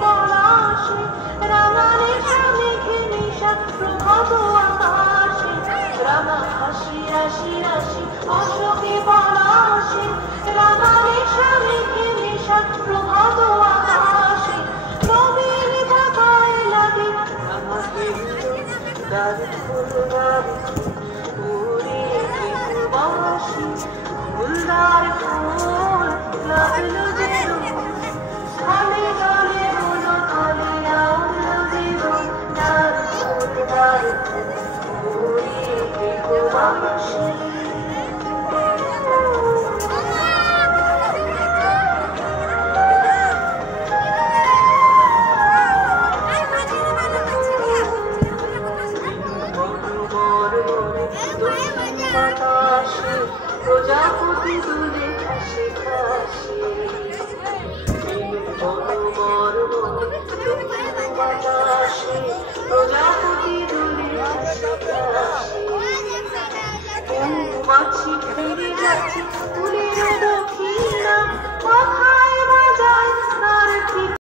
পলাশে রাঙানে মেঘে নিশা প্রভাত আকাশে রাঙা হাসি রাশি রাশি অশোকে পলাশে রাঙানে মেঘে নিশা প্রভাত আকাশে নবীন পতাকায় লাগে রাঙা দার ফুল উড়িয়ে বাসি ফুলদার ফুল লাগলো যে স্থলে গলে হলো তলে আউলো জীবন দার ফুল উড়িয়ে বাসি প্রজাপতি দুলে খাসি খাসি বাতাসে প্রজাপতি দুলে খাসি খাসি মাছি ফিরে যাচ্ছে